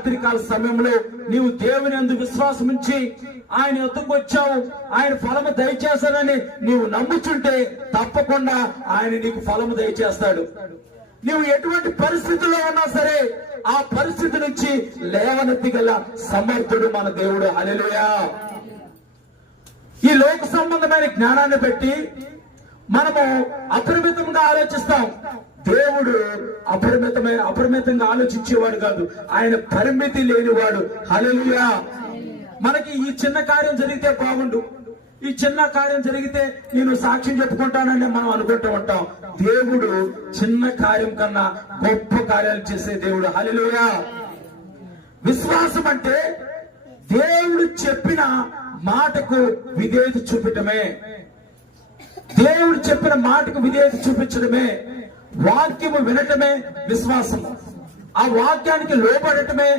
రాత్రికాల సమయంలో నీవు దేవుని యందు విశ్వాసం ఉంచి ఆయన ఎత్తుకు వచ్చావు, ఆయన ఫలము దయచేస్తానని నీవు నమ్ముచుంటే తప్పకుండా ఆయన నీకు ఫలము దయచేస్తాడు. నీవు ఎటువంటి పరిస్థితుల్లో ఉన్నా సరే ఆ పరిస్థితి నుంచి లేవనెత్తిగల సమర్థుడు మన దేవుడు. హల్లెలూయా. ఈ లోక సంబంధమైన జ్ఞానాన్ని బట్టి మనము అపరిమితంగా ఆలోచిస్తాం. దేవుడు అపరిమితంగా ఆలోచించేవాడు కాదు, ఆయన పరిమితి లేనివాడు. హల్లెలూయా. మనకి ఈ చిన్న కార్యం జరిగితే బాగుండు, ఈ చిన్న కార్యం జరిగితే నేను సాక్ష్యం చెప్పుకుంటానని మనం అనుకుంటూ ఉంటాం. దేవుడు చిన్న కార్యం కన్నా గొప్ప కార్యాలు చేసే దేవుడు. హల్లెలూయా. విశ్వాసం అంటే దేవుడు చెప్పిన మాటకు విధేయత చూపటమే, దేవుడు చెప్పిన మాటకు విధేయత చూపించడమే, వాక్యము వినటమే విశ్వాసం, ఆ వాక్యానికి లోబడటమే